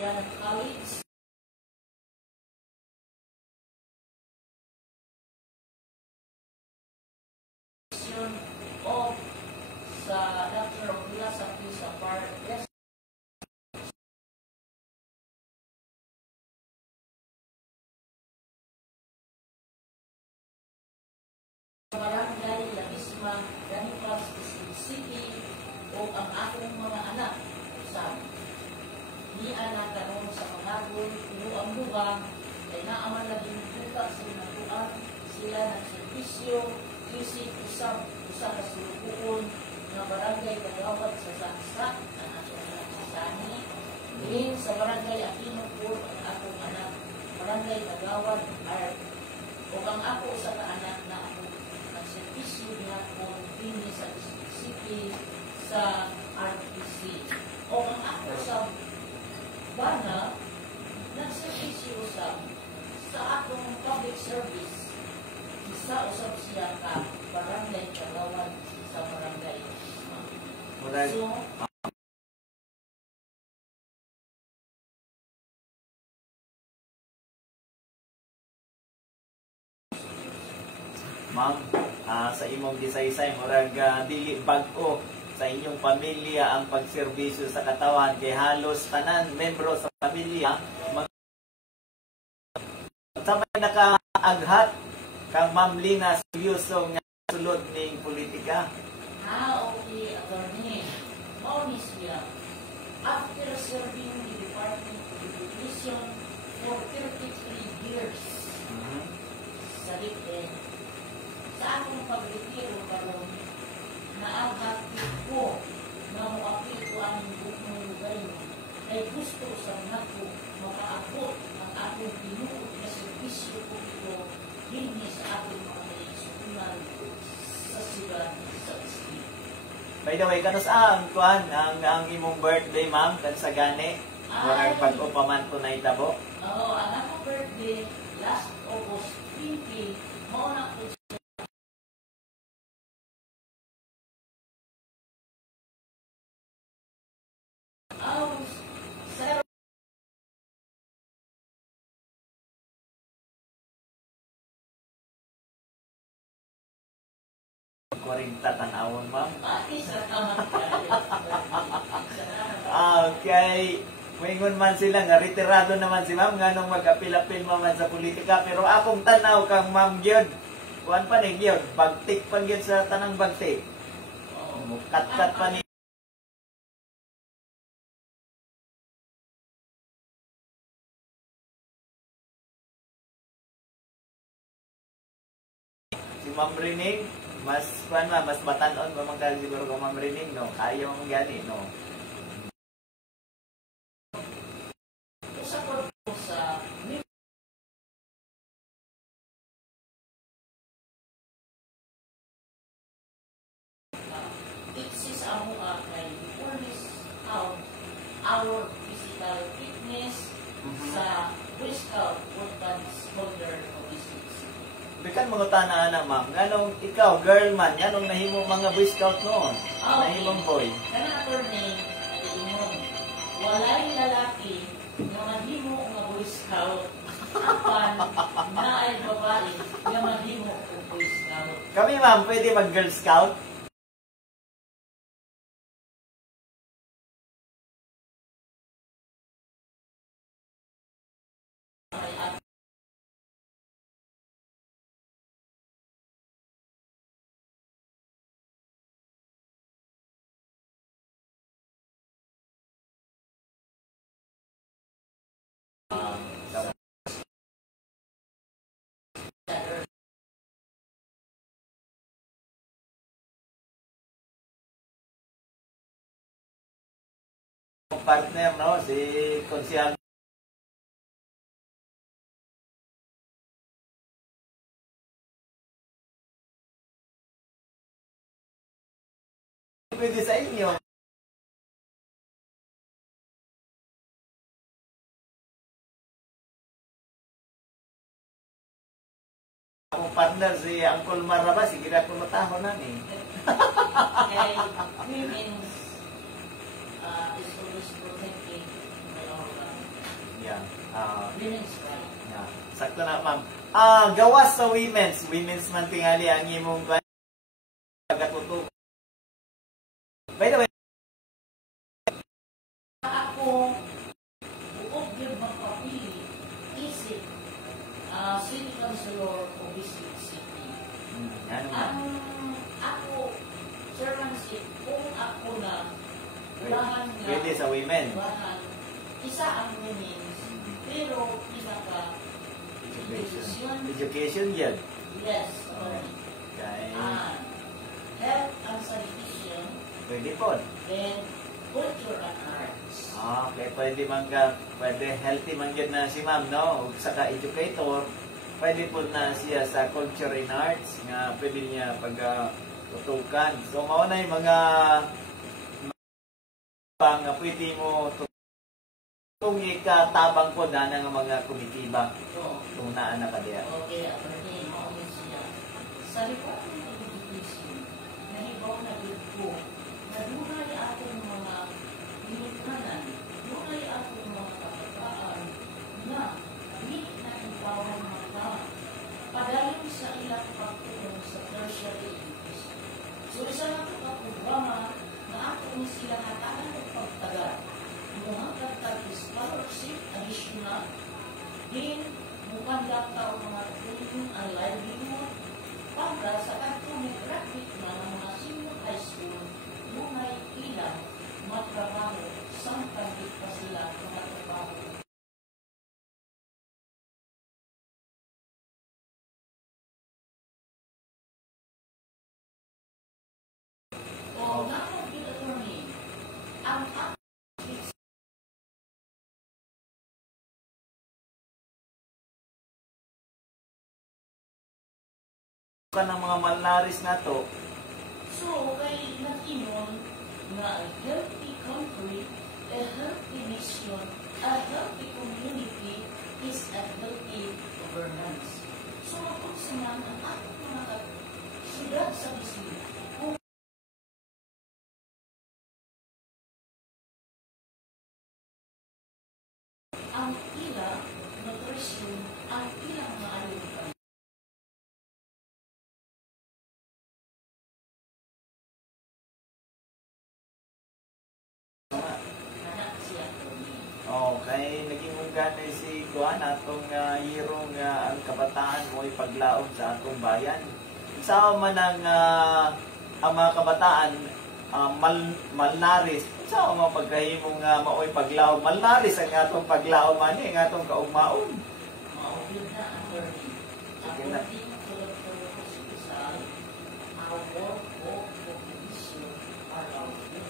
Yan, college. Of sa Doctor of Philosophy sa part barangay Labisma, Ganipas City o ang akong mga anak sa ni anak karon sa panagol ang lubang ay naaman laging buka sa natuan sila ng servisyo isip usa ka sulukon nga barangay kagawad sa Saksa na nasunod sa Sani din sa barangay Aquino po ang akong anak barangay kagawad art o ang ako sa kaanak na ako ng servisyo niya po din sa City sa RPC o ang ako sa bana nagservisyo sa akong public service isa usap siya ka barangay kagawad sa barangay. So, ma'am, sa imong gisaysay murag dili bag-o sa inyong pamilya ang pagserbisyo sa katawan kay halos tanan membro sa pamilya sabay nakaaghat kang Ma'am Lina seryoso nga sulod ning politika. Okay, attorney. Mauni siya. After serving the Department of Education for 33 years sa DepEd, sa akong pag-retiro karon naaghat ko na muapil ko ang bukong lugar ay gusto sa nako makaabot ang akong pinuot na servisyo ko ito hindi sa ating mga naisunan sa sila sa street. By the way, kanos ang kuan ang imong birthday, ma'am, kan sa gani? Murag bag-o pa man tunay tabo? Oo, ang akong birthday last August 20, mauna ko Koring tatanawon, ma'am. Okay. Moingon man sila nga retirado naman si ma'am nganong mag-apil-apil man sa politika pero akong tanaw kang ma'am gyud. Kuan pa ni gyud, bagtik pa gyud sa tanang bagtik. Kat-kat pa ni si Ma'am Rining, mas kuan mas batanon ba man siguro ko Ma'am Rining, no? Ayaw mong gani, no? our physical fitness sa Boy Scout Woodlands Holder Offices. Bikan mga tanaan na, ma'am. Ganong ikaw, girl man, yanong nahimo mga Boy Scout noon. Nahimong boy. Kana attorney, walay lalaki nga mahimo nga Boy Scout apan na ay babae nga mahimo nga Boy Scout. Kami, ma'am, pwede mag-Girl Scout? Partner, no? Si Konsyal. Pwede sa inyo. Akong partner si Uncle Maraba, sige na kung mataho namin. Okay, women's is always protecting my organ. Women's right. Yeah. Sakto na, ma'am. Gawas sa women's man tingali ang imong pagkatuto. By the way, Ako, buog yung magpapili, isip, City Councilor o District City. Ano ma'am? Ako, chairmanship, kung ako na ulahan na, Pwede sa women. isa ang women's, pero pinaka Education yan. Yes, sorry. Okay. Health and sanitation, Pwede po. then culture and arts. Okay, pwede healthy man yun na si ma'am, no? Ug saka educator, pwede po na siya sa culture and arts nga pwede niya pag-tutukan. So, mauna yung mga pang pwede mo kung ikatabang po na ng mga komitiba kung naan na ka diya. Okay, attorney, maulit siya. Sa Department of Education, nahibaw na ko na dunay atong mga pinuntanan, dunay atong mga kabataan na hindi na ibawan mga padayon sa ilang pagtulong sa tertiary education. So, isa na ito ka programa na atong sila hatahan ng pagtagal. Mga katag scholarship additional, din mukhang data o mga tulong ang livelihood para sa katong graduate na ng mga senior high school munay ilang matrabaho samtang pa sila mga trabaho. O nakong pinatuni ang Ka ng mga malnaris na to, so, kay nag-inon na a healthy country, a healthy nation, a healthy community is a healthy governance. So, kung sinaman ang ating mga siyudad sa Bisaya, kung ang ilang nutrition, ang ilang maayong anak siya okay, naging ungganay si Kuan atong hero nga ang kabataan mo ipaglaom sa atong bayan. Sa man ang mga kabataan malnaris, sa mga pagkahimong maoy paglaom, malnaris ang atong paglaom ani, ang atong kaugmaon. maubid na ang learning. Ako na. din tulad-tulad ko si Isal, our work of competition are our good.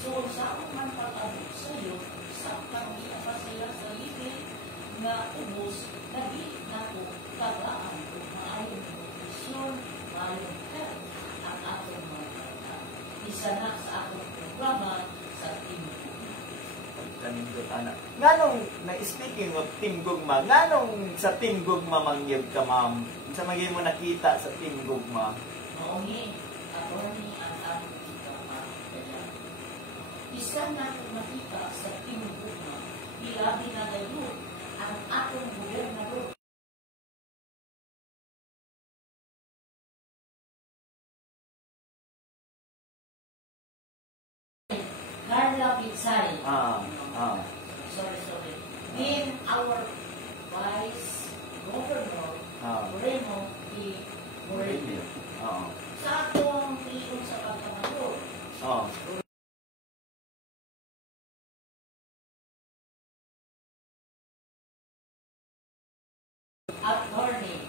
So, sa akong man pag-abot sa iyo, sa kami pa sila sa libre na ubos na di na ko tagaan kung maayong competition, maayong health ang atong mga kata. Isa na sa atong programa sa team. Kanindot anak. Nganong na speaking of Team Gugma, nganong sa Team Gugma mangyod ka ma'am? Sa magay mo nakita sa Team Gugma? Maungi, attorney ang atong ikama. Isa na kung makita sa team gugma, ilabi na gayon ang atong gobernador. Carla Pizay. Sorry. Then our Vice Governor, Moreno P. Moreno. Sa atong tingin sa pagkamador, attorney,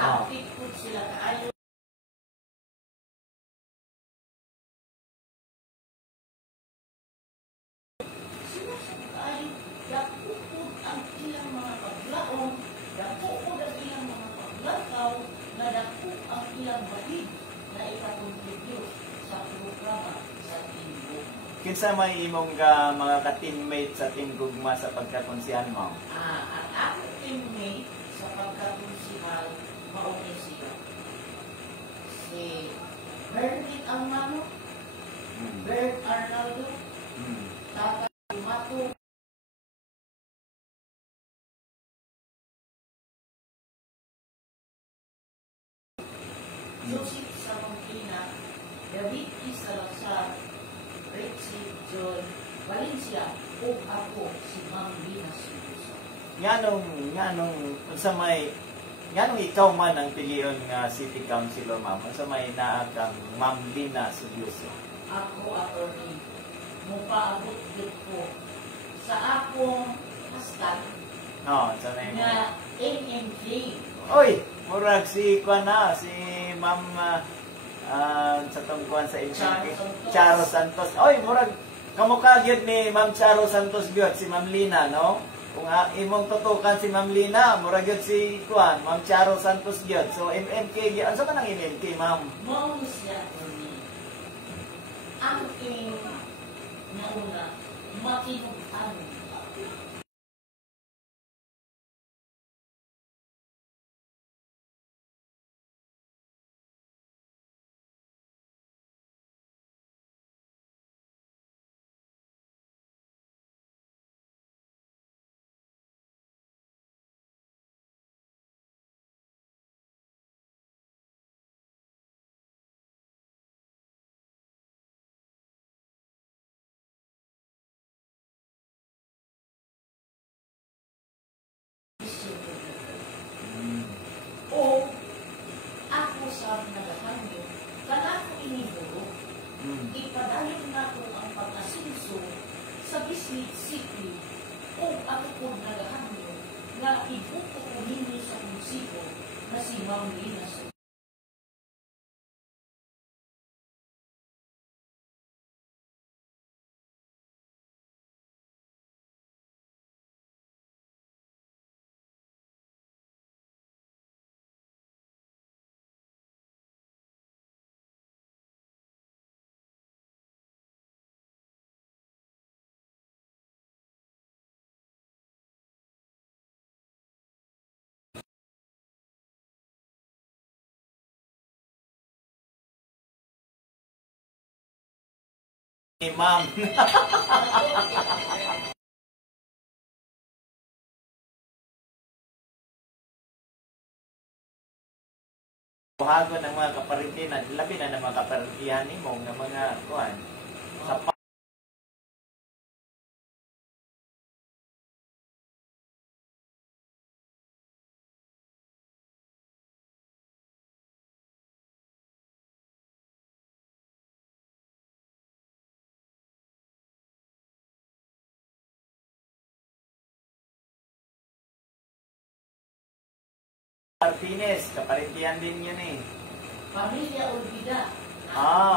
active sila kaayo. Sila sa kaayo, dakupod ang ilang mga paglaong, dakupod ang ilang mga paglakaw, na dakup ang ilang bahid na ipakontribute sa programa sa Team Gugma. Kinsa may imong mga ka-teammate sa Team Gugma sa pagkakonsihan mo? Ang aking teammate sa pagkakonsyal, mauni siya. Si Bernit Almano, Bert Arnaldo, Tata Mato, Joseph Samangkina, David E. Salazar, Richie John Valencia, o ako si Ma'am Lina Suso. Nganong ikaw man ang piliyon nga City Councilor, ma'am? Sa may naakang Ma'am Lina Suso. Ako, attorney, mupaabot din ko sa akong hashtag No, sa may na MMK. Oy, murag si si Ma'am sa tungkuan sa NCK, Charo Santos. Oy, murag kamukha gyud ni Ma'am Charo Santos gyud si Ma'am Lina, no? Kung imong tutukan si Ma'am Lina, murag gyud si Ma'am Charo Santos gyud. So MMK gyud. Ano man ang MMK, ma'am? Mao siya attorney. Ang nauna, makinugan. O ako sa nagahanyo, kanako iniburo, ipadayon na ko ang pag-asinso sa Bislig City o ako ko nagahanyo na ibuto ko ninyo sa munisipyo na si Ma'am Lina Suso. Ni Ma'am. Buhagon ng mga kaparintihan, labi na ng mga kaparintihan ni mo ng mga kuan sa Martinez, kaparintihan din yun eh. Pamilya Olvida.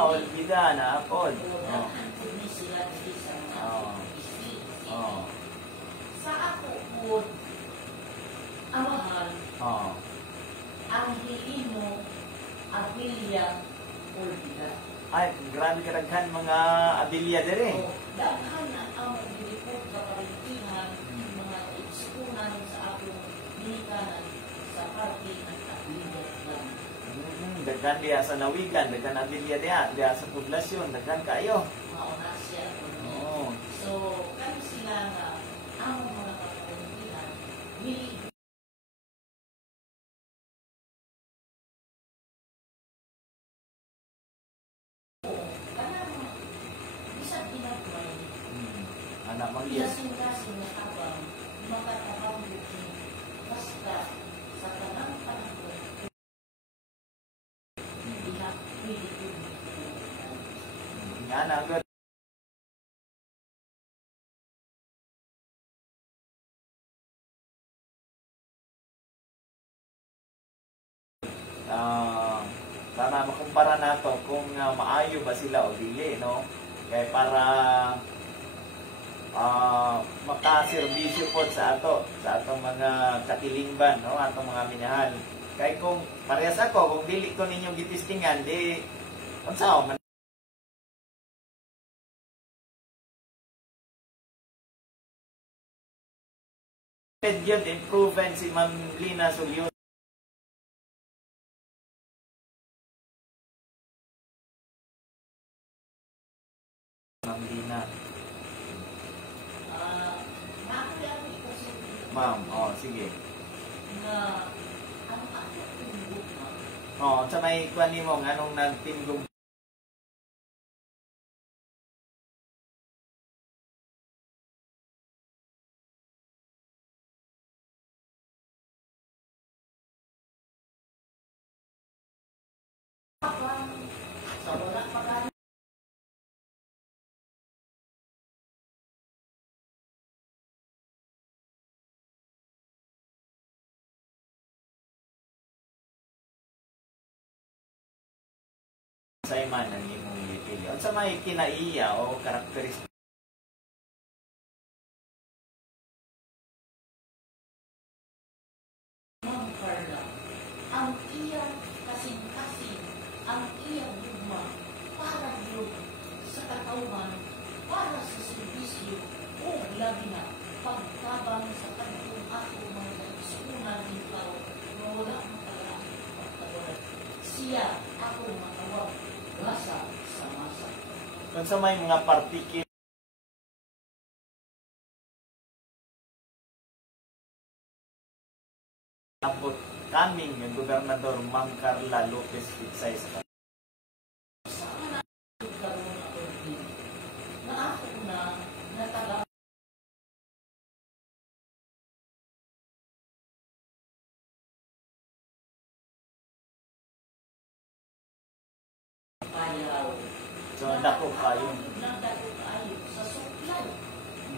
Olvida na apod. Ni sila dito sa mga district. Sa ako po, amahan, Angelino Abilia Olvida. Ay, grabe kadaghan mga abilya dire. Daghan ang among direport sa kaparintihan, mga ekskunan sa akong nilikanan sa party ng Abilia lang. Daghan diya sa Nawigan, daghan abilya diya sa poblasyon, daghan kayo. Mauna siya. Oo. So, kami sila nga, among mga kaparintihan, nili Anak manggil. kasing-kasing na habang makakahambog basta sa tanang panahon diha Pilipino. Nga na agad. Para makumpara nato kung maayo ba sila o dili, no? Kaya para makaserbisyo po sa atong mga katilingban, no? Atong mga minahal. Kaya kung parehas ako, kung dili ko ninyong gitistingan, di unsa man yun, improven si Ma'am Lina Suso. Ma'am, sige. na ang ato tinggog na Sa may kuan nimo anong nagtinggog sa wala pa gani sa iman ang imong gipili. Unsa may kinaiya o karakteristik Ma'am Carla, ang iyang kasing-kasing, ang iyang lugma para yun sa katawan, para sa serbisyo, o labi na pagtabang sa kanyang ako mga kaisunan ikaw na wala makalaan pagtawaran. Siya ako matawag gasa sa masa. unsa may mga partikul abot kaming nga gobernador Ma'am Carla Lopez Pitsay sa Saan na karoon ako din na ako na nataga payaw. so dako kayo. Nagdako kayo sa supply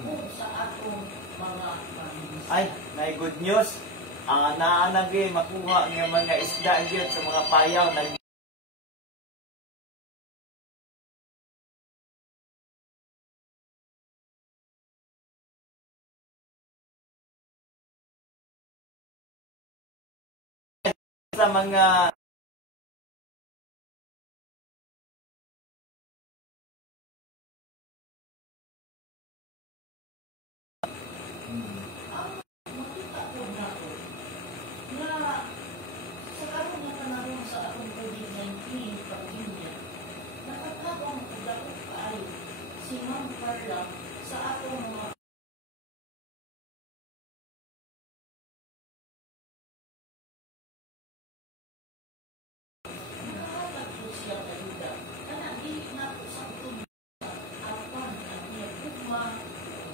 o sa atong mga mangingisda. Ay, may good news. Naanagi makuha nga mga isda gyud sa mga payaw nag sa mga Makita ko na ko na sa karoon na panahon sa atong COVID-19 pag-inya, nakatabang ko dako kayo si Ma'am Carla sa atong mga nahatag ko siya kayuda na nagili na ko sa atong apan na niya pugma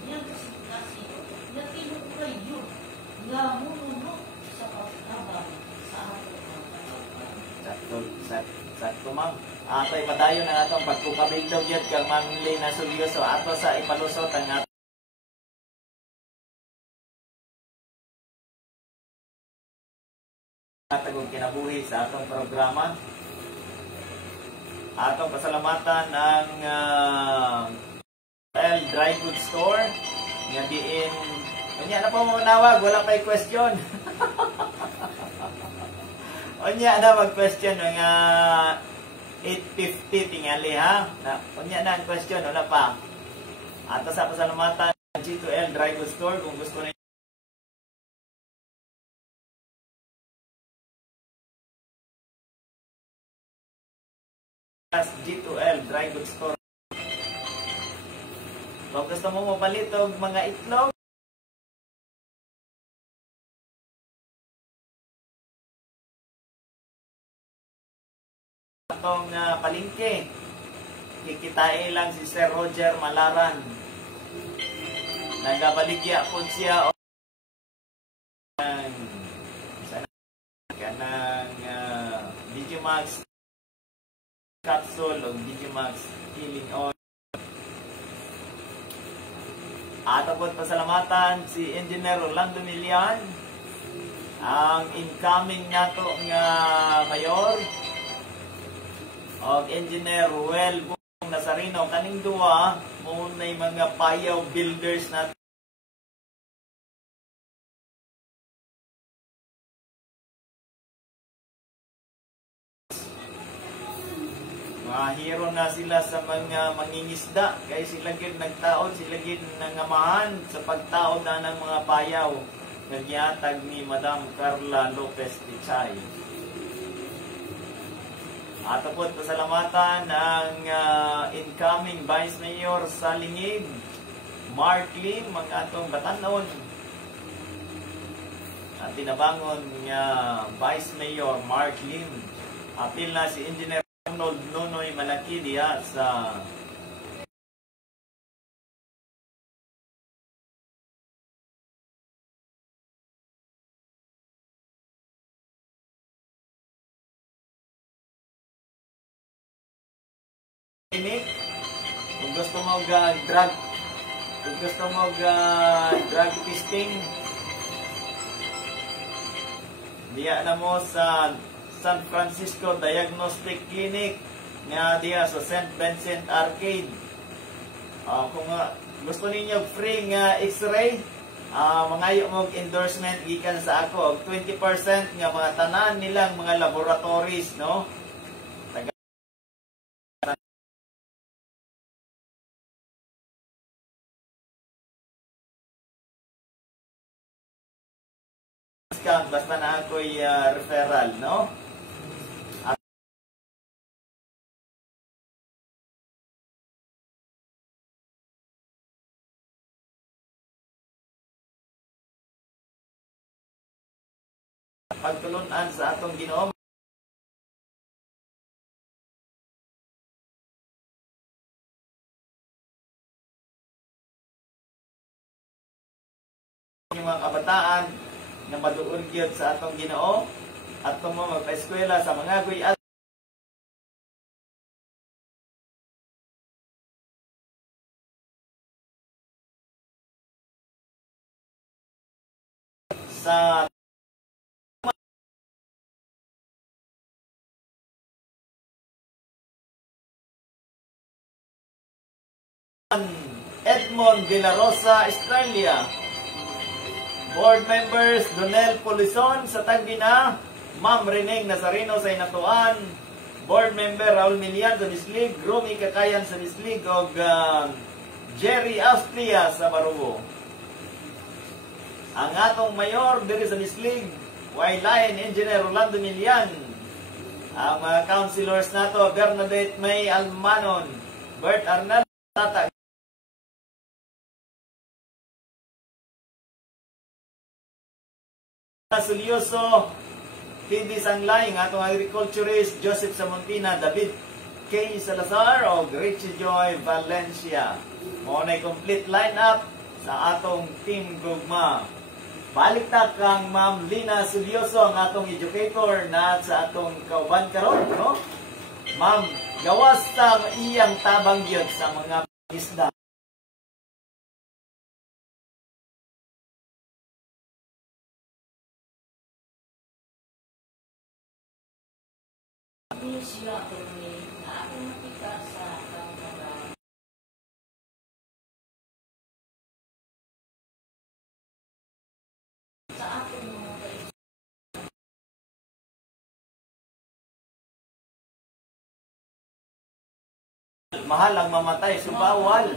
niya kasi na tinukay yun nga mununok sa pagtabang sa atong mga katawan. sakto ma'am. Ato'y padayon ang atong pagkukabildog yun kang Ma'am Lena Sulyoso. Ato sa ipalusot ang atong tagong kinabuhi sa atong programa. Atong pasalamatan ang El Dry Goods Store nga diin unya na po mo nawag, wala pa'y question. Unya na mag-question nga 8:50 tingali ha. Unya na ang question, wala pa. Ato sa pasalamatan G2L Dry Goods Store kung gusto niyo G2L Dry Goods Store. Kung gusto mo mapalit og mga itlog, atong palengke, kikitain lang si Sir Roger Malaran. Nagabaligya po siya kanang Digimax capsule o Digimax healing oil. Ato po pasalamatan si Engineer Orlando Milian, ang incoming nato nga mayor, o Engineer Ruel Bung Nazarino. Kaning duwa mo na mga payaw builders natin. Mga hero na sila sa mga mangingisda kay sila gid nagtaod, sila gid nangamahan sa pagtaod na ng mga payaw nga gihatag ni Madam Carla Lopez Pitsay. Ato po pasalamatan ang incoming Vice Mayor sa Lingid, Mark Lim, mga atong batanon. at tinabangon nga Vice Mayor Mark Lim. Apil na si Engineer Arnold Nonoy Malaki diya sa ini. Kung gusto mo drug testing, diya na mo sa San Francisco Diagnostic Clinic nga diya sa St. Vincent Arcade. Kung gusto ninyo free nga x-ray, mangayo mo endorsement gikan sa ako og 20% nga mga tanan nilang mga laboratories, no? Basta na ako'y referral, no? Pagtulunan sa atong Ginoo, yung mga kabataan na maduol gyud sa atong Ginoo at mo magpa-eskwela sa mga guyat sa Edmond de la Rosa, Australia. Board members Donel Polison sa Tagdina, Ma'am Reneng Nazareno sa Inatuan, Board member Raul Milian sa Bislig, Romy Kakayan sa Bislig, o Jerry Austria sa Barugo. Ang atong mayor diri sa Bislig, Wayline Engineer Rolando Milian. Ang mga councilors nato, Bernadette May Almanon, Bert Arnal, Tata Sulyoso, P.D. Sanglay, ang atong agriculturist, Joseph Samontina, David K. Salazar, o Richie Joy Valencia. Muna complete lineup sa atong Team Gugma. Balik ta kang Ma'am Lina Sulyoso, ang atong educator na sa atong kauban karon, no? Ma'am, gawas sa iyang tabang yun sa mga isda. Siya na akong nakita sa mga sa ating mga Mahal ang mamatay, so bawal.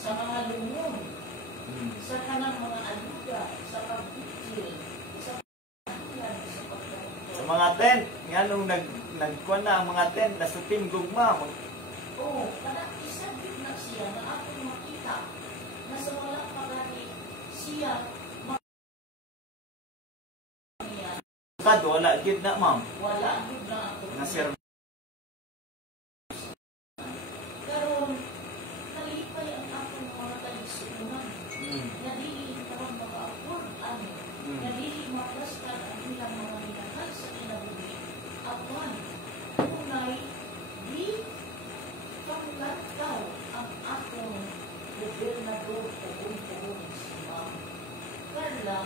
Sa mga lumon, sa kanang mga aluga, sa pagpipil, sa mga tent, nga nung nagkuhan na ang mga tent, nasa Team Gugma. Oo, kada isa din na siya na ating makita na sa wala pagani siya Kad, wala gid na, ma'am. wala din na ako. Nasir Karon, kalipay ang akong mga taligsunan. Nadili karon maka-afford ano. Nadili maplastan ang ilang mga minahal sa kinabuhi. Apan, unay, di panglataw ang akong gobernador o buong si Ma'am Carla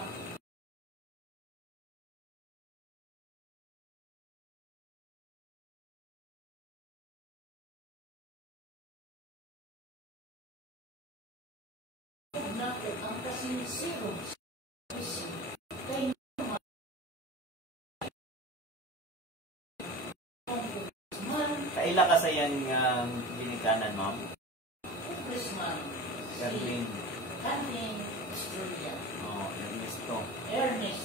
natin ang kasinisiro kay kaila ka sa iyang ginikanan, ma'am. Congressman Erwin. Kaning Estrella Oh, Ernesto. Ernest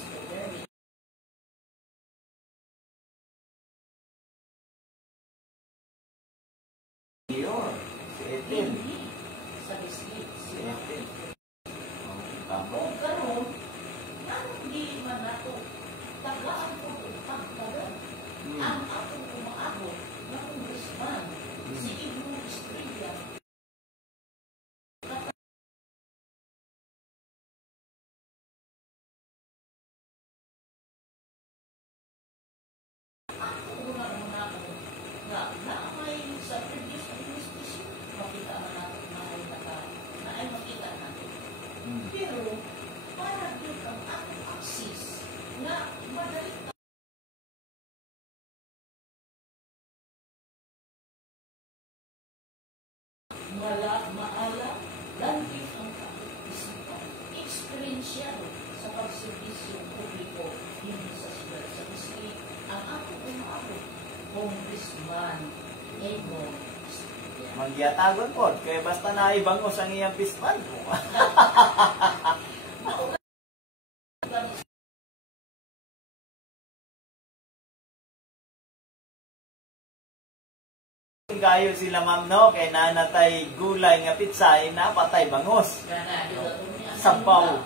Mayor. Si Etin. sa district Si Etin. Oh, tama. kung karon maalam, langit ang kaisipan, eksperensyado sa pagserbisyo publiko, hindi sa sigal sa isli, ang akong umabot, Congressman Egon Estrella. Magyatagon po, kaya basta naibangos ang iyang pispan. Kayo sila ma'am no, kay nanatay gulay nga pitsay na patay bangos. Sabaw.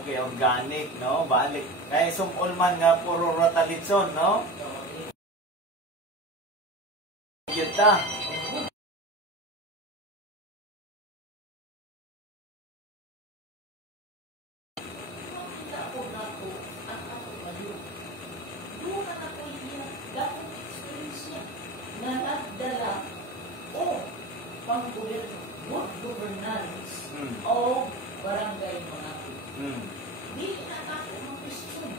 Okay, organic, no? Balik. Kaya sumol man nga puro rotalitson, no? Kita. Good governance o barangay mga di na ako ng question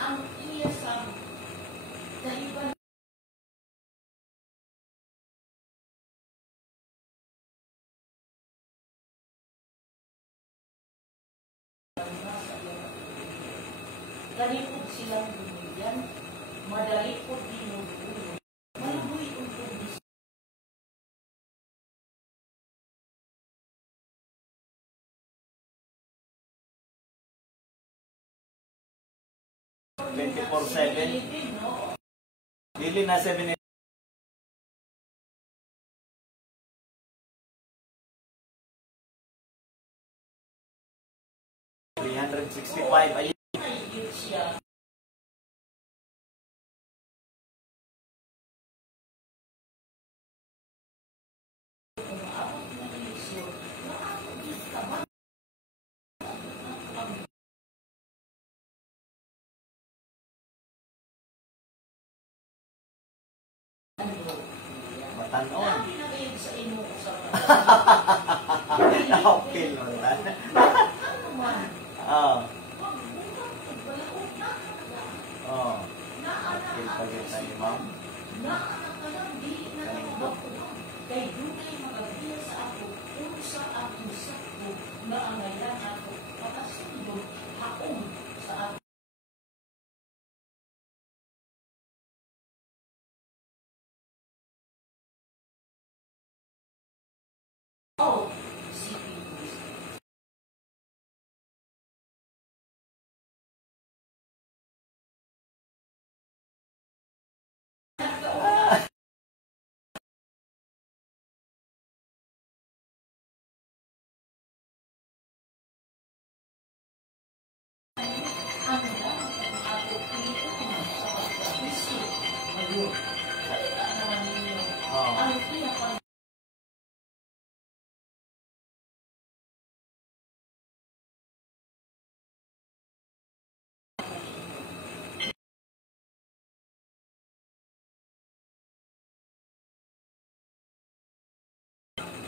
ang iya sa kaiban kanipod silang bumilyan madali po dinudulo maluwi untuk 24/7. Dili na 7. $365 ayun. Matanon. Nakapil mo na. Oo. Oo. Nakapil pa kita ni ma'am. Kay dunay magabiya sa ako kung sa akong sakto na angayan ako makasundot haong sa ako. Oh, isipin ko.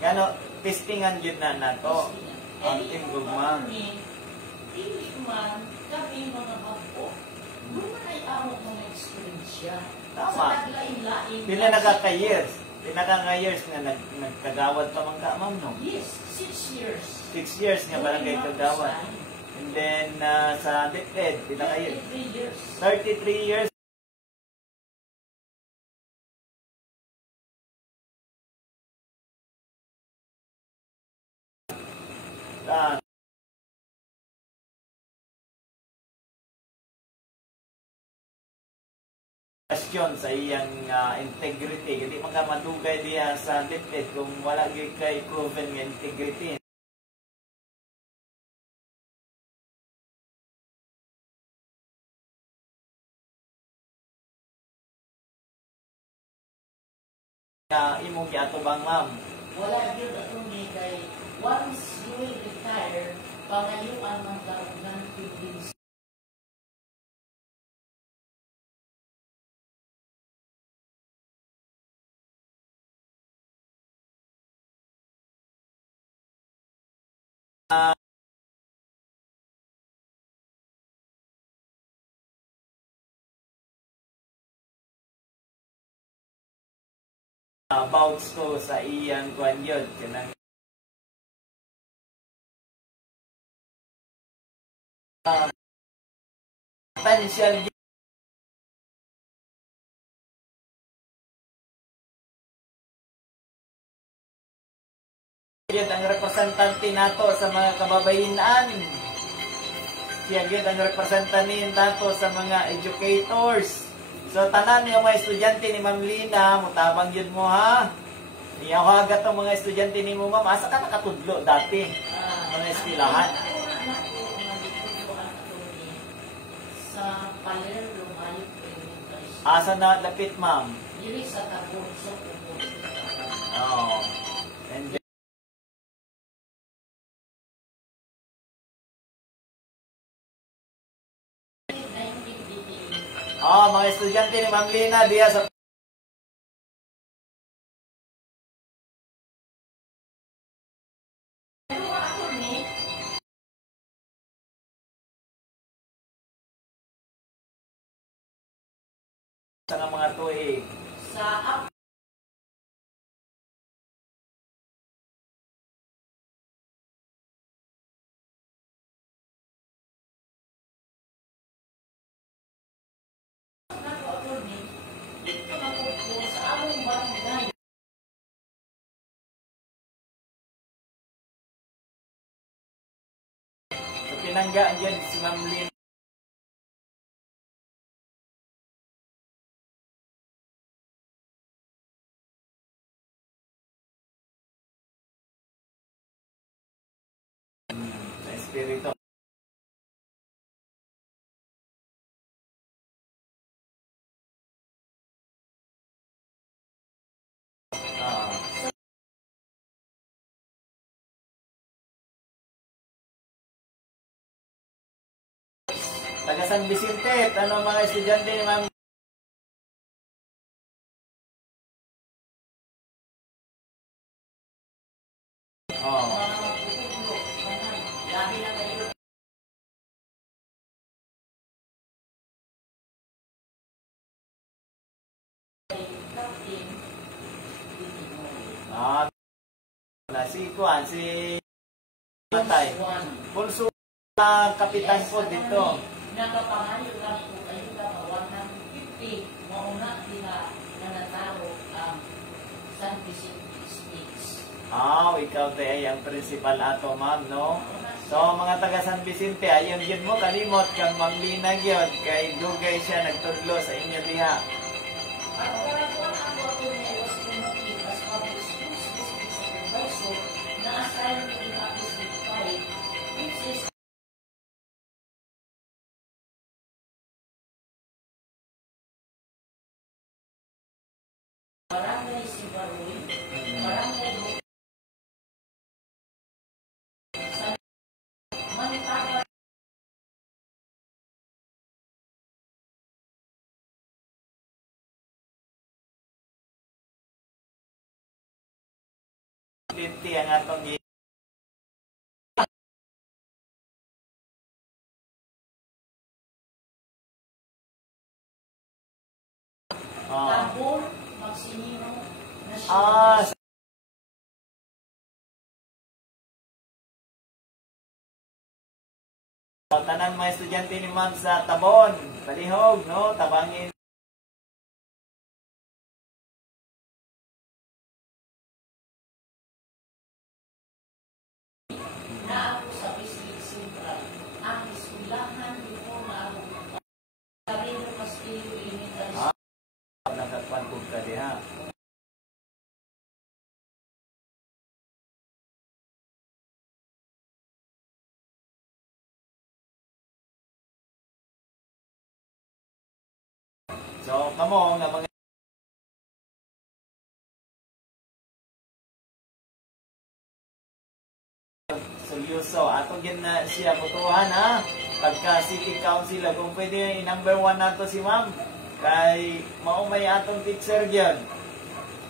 Gano, testingan yun na nato. Ang gugma. Dili man kami mga bago. Doon ay amo mga eksperyensya. Tama. Sa naglain-lain. Pila nakaka-years. Pinaka-years nga nagkagawad pa man ka, ma'am, no? Yes, 6 years. 6 years nga barangay kagawad. And then, sa DepEd, pinaka-years. 33 years. 33 years. Question sa iyang integrity. Hindi man ka madugay diya sa DepEd kung wala gyud kay proven nga integrity. Imong giatubang, ma'am. Wala gyud ato ni kay once you will retire, pangayuan man karon ng Philippines. Bouts ko sa iyang kwan yun. Kanang potential yun ang representante nato sa mga kababayinan. Siya yun ang representante nato sa mga educators. So, tanan yung mga estudyante ni Ma'am Lina, mutabang yun mo ha. Iyawagat ang mga estudyante ni mo, ma'am. Asa ka nakatudlo dati? Mga eskwelahan. Sa Paler, Lumayo, Elementary. Asa na lapit, ma'am? Dili sa Tabon, so Oh. And then, mga estudyante ni Ma'am Lina diya sa sa mga tuig. sa So, pinanggaan dyan si Ma'am Lina. Sa espiritu. Taga San Vicente, ano mga estudyante ni Ma'am? Si Kuan, si Matay. Pulso na kapitan po dito. Nakapangayo lang po kayo na 150 mauna sila na nataro ang San Vicente States. Ikaw tayo ang principal ato, ma'am, no? So, mga taga San Vicente, ayun yun mo, kalimot kang Ma'am Lina yun, kay dugay siya nagtudlo sa inyo diha. At karatuan ako niya was promoted as public schools district supervisor na assigned to the District 5, which is Barangay Sibaroy, Barangay San Manitaga, Tinti ang atong Tabor, Maximino, National. Tanang mga estudyante ni Ma'am sa Tabon, Palihog, no? Tabangin. Na ako sa Bislig Central. Ang eskwelahan dito na ako Carino Castillo Elementary School. Nakatwan po ka diha. So, kamo nga mga seryoso, ato gin na siya mutuhan ha. Pagka city council, kung pwede number 1 nato si ma'am. Kay maumay atong teacher gyud.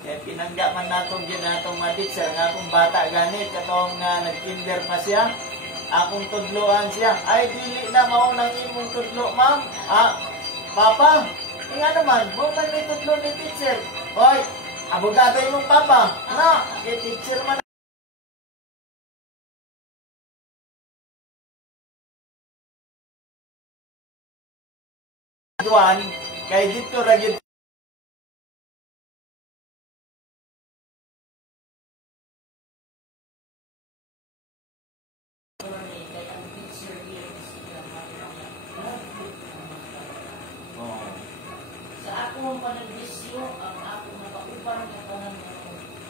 Kaya pinangga man natong gyud atong mga teacher nga akong bata ganit katong nag-kinder pa siya. Akong tudloan siya. Ay dili na mao nang imong tudlo, ma'am. Papa, nga naman, mo man may tudlo ni teacher. Hoy, Abogado yung papa. Na, kay teacher man. Juan, kay dito ra gyud oh. Sa akong panagbisyo, ang akong nakaupan ng tanan ng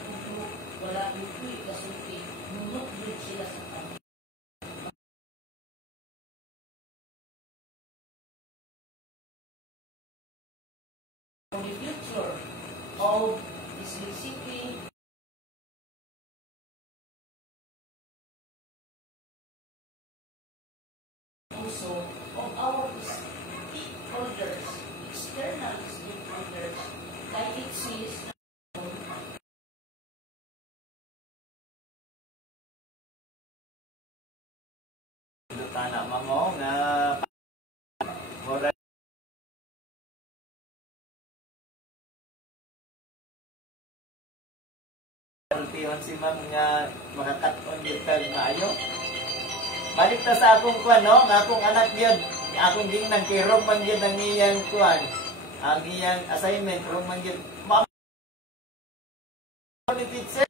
puso, wala ito'y kasulti, nunok yun sila sa kanya. For the future of this city, also of our stakeholders, external stakeholders, like it says, tana mamo nga mura ultihon si ma'am nga makakat-on gyud kag maayo. Balik ta sa akong kuan no, nga akong anak gyud, akong gingnan kay Rome man gyud ang iyang kuan, ang iyang assignment Rome man gyud. Ma'am ni teacher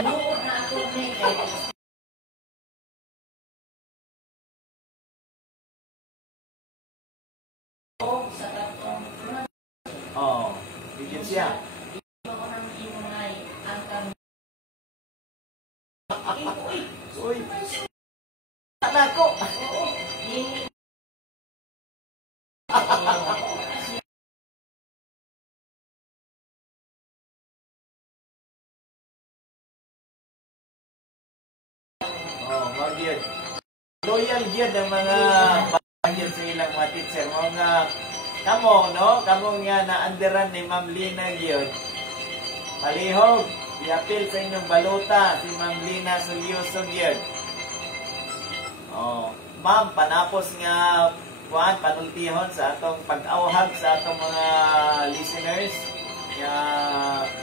noon na ako may kaya sa katong oh, bigyan siya. ito ko nang imunay ang kami. Uy, anak ko. Oo, hindi. Oh, ma'am gyud. Loyal gyud ang mga bagyan sa ilang mga teacher. Mga kamo, no? Kamo nga naanderan ni Ma'am Lina gyud. Palihog, i-appeal sa inyong baluta si Ma'am Lina Sulyoso gyud. Oh, ma'am, panapos nga kuan panultihon sa atong pag-awhag sa atong mga listeners nga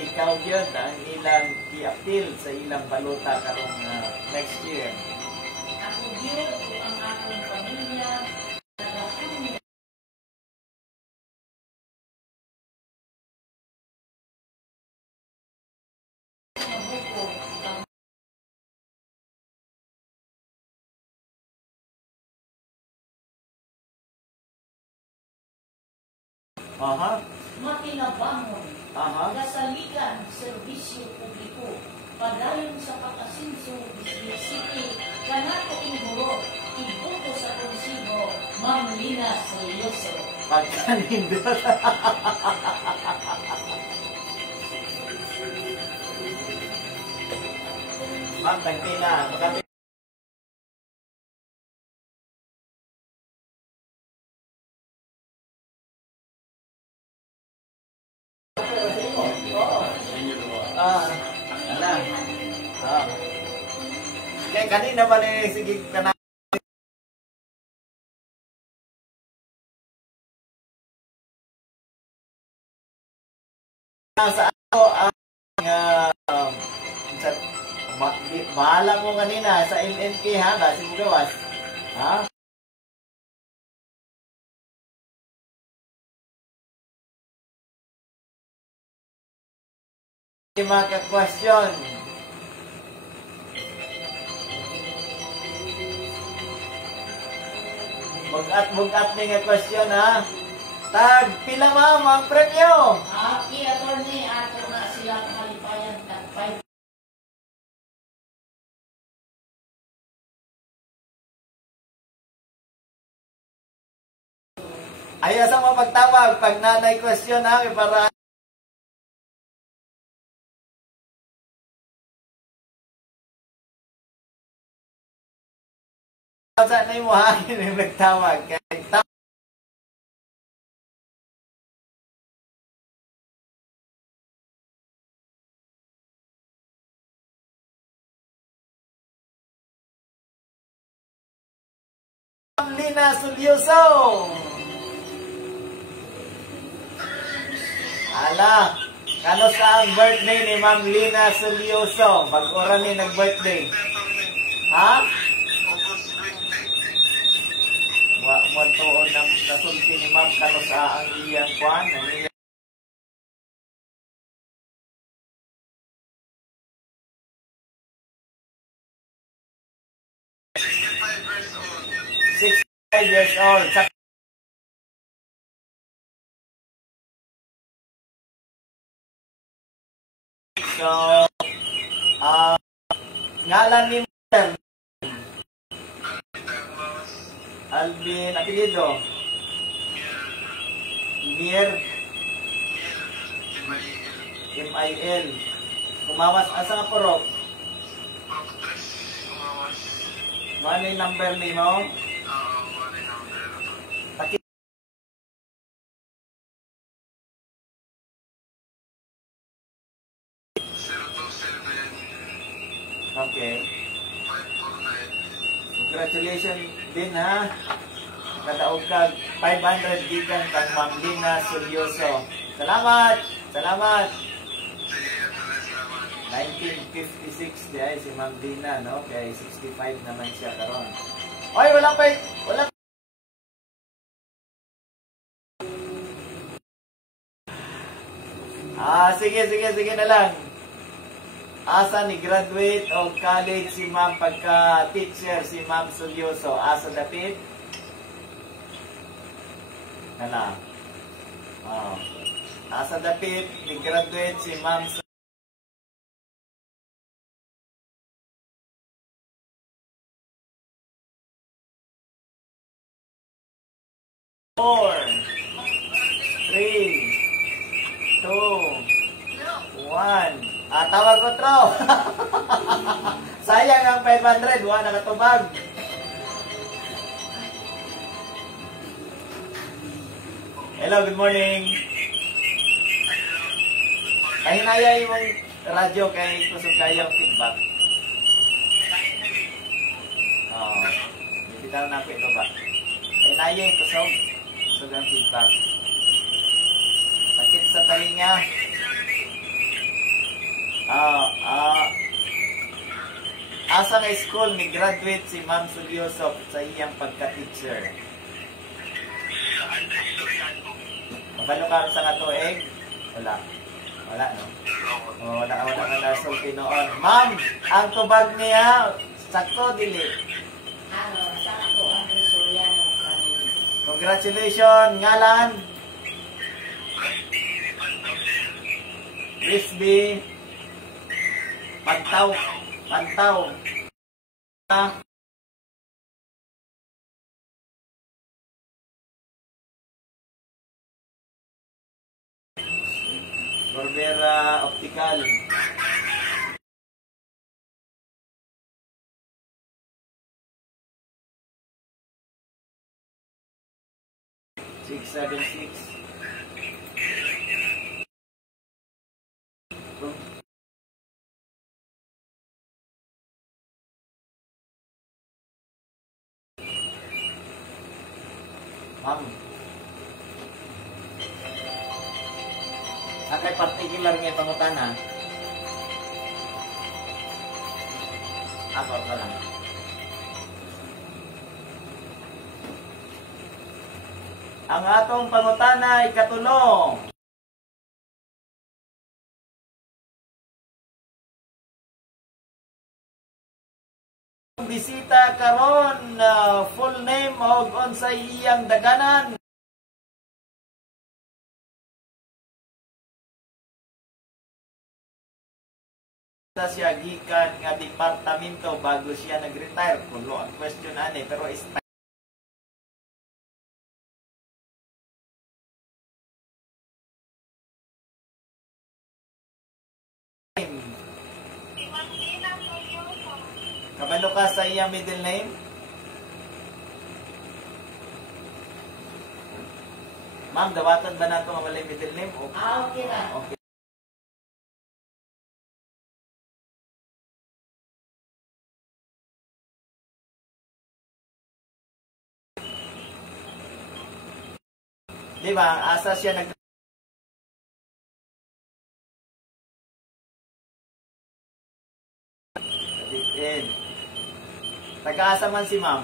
ikaw gyud ang ilang i-appeal sa ilang baluta karong next year. Ako yun o ang akong pamilya, nagahong mabuko ang Aha. makinabangon, Aha. kasaligan, serbisyo publiko, padayon sa pag-asinso, Bisbit City, kanato inguro, ibuto sa konsibo, Ma'am Lina Sulyoso. Pagkanindot. Ma'am, tagpi na. Makapit. Ana. Kaya kanina ba ni sige kana sa ako ang sa bahala mo kanina sa MNK ha, basi mo gawas. Ha? Lima ka question. Bugat ni nga question ha. Tag, pila ma'am ang premyo? Aki, attorney, ato na sila malipayan at 5. Ayaw sa mga pagtawag pag nanay question ha, para sa na mo ha, nagtawag. Kaya Lina Sulyoso. Ala, kano sa ang birthday ni Ma'am Lina Sulyoso? Pag-ora ni nag-birthday. Ha? Wa mo tuon ang nasulti ni Ma'am kano sa ang iyang kwan, ang iyang 65 years old. So, ngalan ni Mother Alvin, apelido Mir M.I.L. Kumawas asa nga porok. Ano yung number ni mo? Okay. Congratulations din ha. Kadaog kag 500 gikan kang Ma'am Lina Sulyoso. Salamat! Salamat! 1956 di ay si Ma'am Lina, no? Kay 65 naman siya karon. Oy, wala pa. Wala. Sige na lang. Asa ni graduate o college si Ma'am pagka teacher si Ma'am Sulyoso? Asa dapit? Nala. Asa dapit ni graduate si Ma'am Sulyoso? 4, 3, 2, 1. Tawag ko tro. Sayang ang 500. Wala nakatubag. Hello, good morning. Ay, hinaya yung radyo kay kusog kayo feedback. Bitaw na po ito ba? Ay, hinaya yung kusog ang feedback. Sakit sa talinga. Asa nga school ni graduate si Ma'am Sulyoso sa iyang pagka-teacher? Mabalo ka sa nga tuig? Wala. Wala, no? Wala nga nasulti noon. Ma'am, ang tubag niya, sakto, dili. Sakto ang Soriano. Congratulations, ngalan? Risby Pantaw. Barbera Optical. Six, 7, 6. Ma'am, akay particular nga pangutana. Ako pa lang. Ang atong pangutana ay katulong. Bisita karon, full name og unsay iyang daganan. Siya gikan nga departamento bago siya nag-retire. Kulo ang question ani pero kabalo ka sa iyang middle name? Ma'am, dawatan ba nato ang walay middle name? Okay na. Okay. Di ba? Asa siya taga-asa man si ma'am.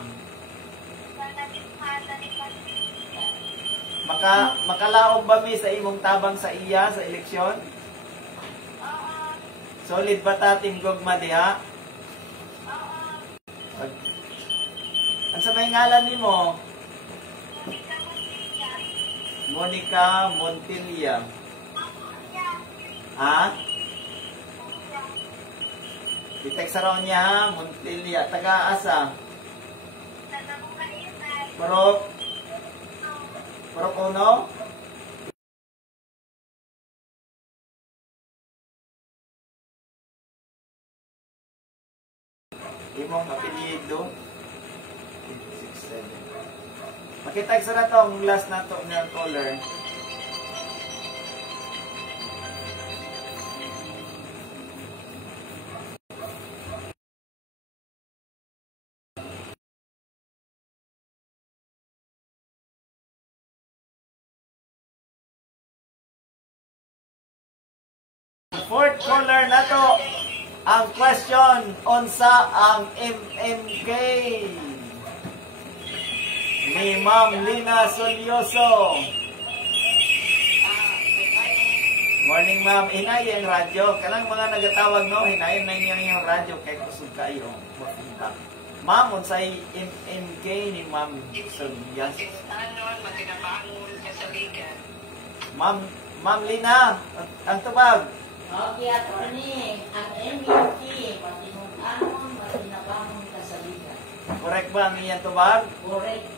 Makalaom ba mi sa imong tabang sa iya sa eleksyon? Solid ba tating gugma diha? Ang sa may ngalan nimo? Monica Montilla. Ha? I-text raw niya ha, Montilla. Taga-asa? Purok Uno? Imong apelyido? 6, 7. Makita sa na tong last na to ng caller. Fourth caller na to. Ang question, unsa ang MMK ni Ma'am Lina Solyoso. Morning ma'am, hinayin ang radyo. Kalang mga nagatawag no, hinayin na niyo yung radyo kay kusog kayo. Ma'am, unsay MMK ni Ma'am Solyoso? Ma'am Lina, ang tubag. Okay, attorney, ang MUT, patinong-anon, matinabangon kasaligan. Correct ba ang iyang tubag? Correct.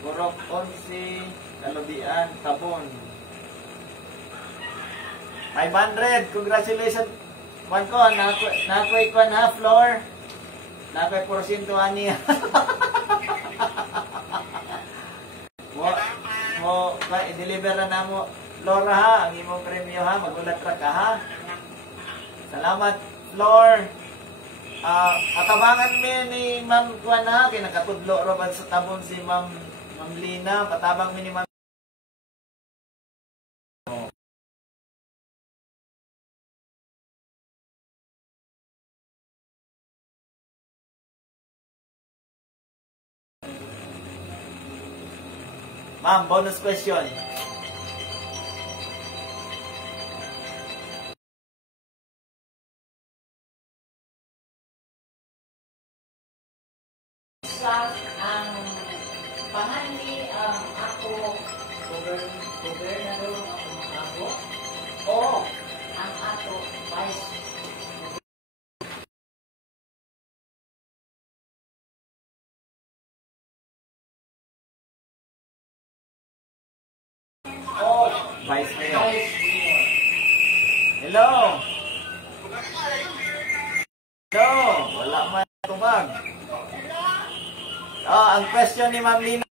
Purok 11, Kalubian, Tabon. 500, congratulations. Kwan ko, nakoy kwan ha, floor. Nakoy porsyento niya. I-deliver na mo, Flora ha, ang imong premyo ha, magulat ra ka ha. Salamat, Flor. Atabangan mi ni Ma'am Kwan ha, kaya nakatudlo ro ba sa tabon si Ma'am Lina, patabang mi ni Ma'am. Ma'am, bonus question. Ang panganli ako gobernador ng ako o ang ato vice Vice Mayor. Hello. Hello. Wala man tubag. Ang question ni Ma'am Lina.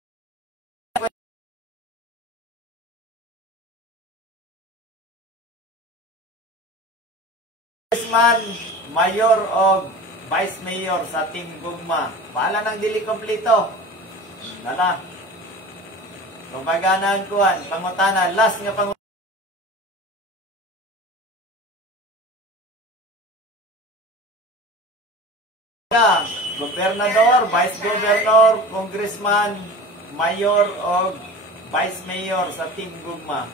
Congressman, Mayor o Vice Mayor sa Team Gugma. Bahala ng dili kompleto. Nala. Kumbaga na ang kuhan, pangutana, last nga pangutana. Gobernador, Vice Governor, Congressman, Mayor o Vice Mayor sa Team Gugma.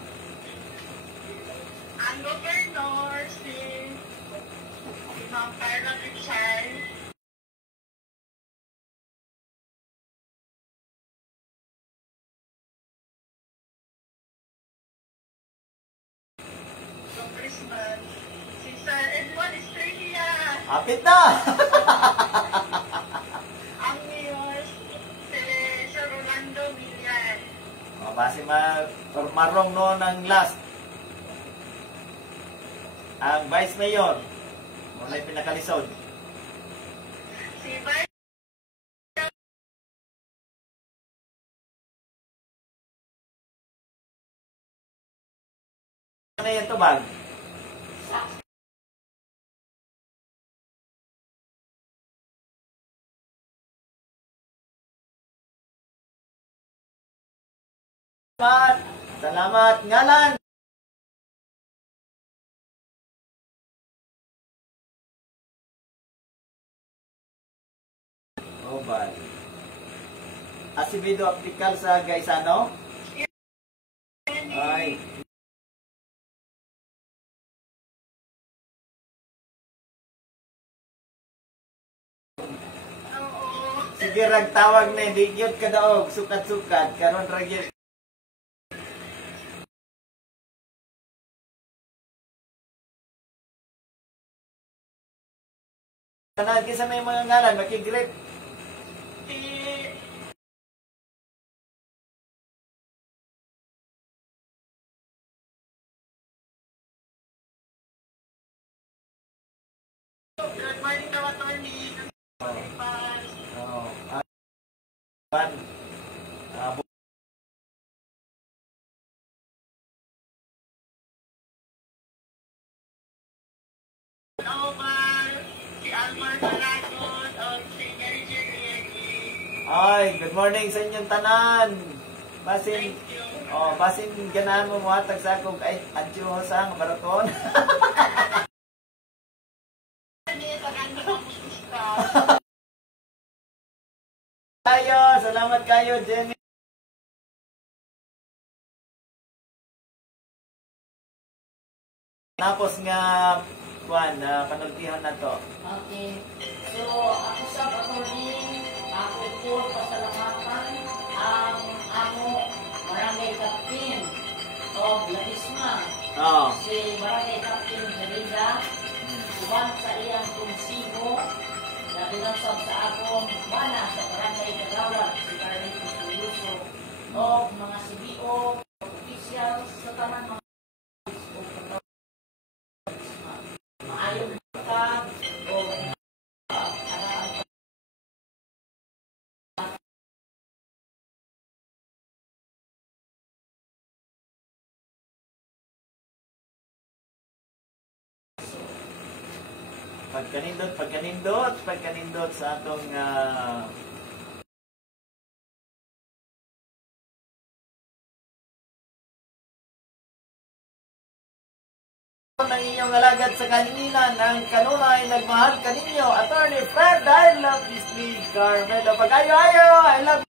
Ang Gobernador si Ma'am Carla Richard. Congressman si Sir Edward Estrella. Apit na! Ang Mayor si Sir Rolando Villan. Base marong noon ang last. Ang Vice Mayor. Wala yung pinakalisod. Si Vice Ano yung tubag? Salamat. Salamat. Ngalan. Oh, bye. Asibido aplikal sa Gaisano? Ay. Sige, ragtawag na, di gyud ka daog, sukat-sukat, karon ragyod. Kanan, kisa may mga ngalan, makigreet. Good morning, Attorney. Oh, Omar, si Almar Malagon, si Mary Jane Riegi. ay, good morning sa inyong tanan. Basin, Thank you. oh, basin ganahan mo muhatag sa akong ay adyo sa maraton. Kayo, salamat kayo, Jenny. Tapos nga, Juan, panultihan na to. Okay. So, ako sa attorney, ako po pasalamatan ang amo Barangay Captain of Labisma. Oh. Si Barangay Captain Melinda, uban sa iyang konsigo, labi lang sa akong mana sa Barangay Kagawad, si Carlito Suluso, o mga CBO, officials sa tanan mga maayong ka o pagkanindot sa atong ng inyong alagad sa kalinginan ang kanunay nagmahal kaninyo Attorney Fred I love this league Carmelo Pagayo-ayo I love